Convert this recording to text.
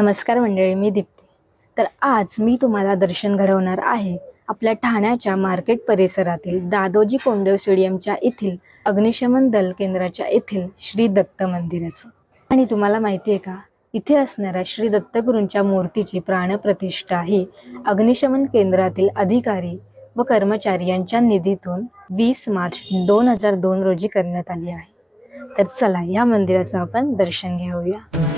नमस्कार मंडळी, मी दीप्ती. तर आज मी तुम्हाला दर्शन घडवणार आहे आपल्या ठाण्याच्या मार्केट परिसरातील दादोजी कोंडदेव स्टेडियमच्या येथील अग्निशमन दल केंद्राच्या येथील श्री दत्त मंदिराचं. आणि तुम्हाला माहिती आहे का, इथे असणाऱ्या श्री दत्तगुरूंच्या मूर्तीची प्राणप्रतिष्ठा ही अग्निशमन केंद्रातील अधिकारी व कर्मचारी यांच्या निधीतून 20 मार्च 2002 रोजी करण्यात आली आहे. तर चला या मंदिराचं आपण दर्शन घेऊया.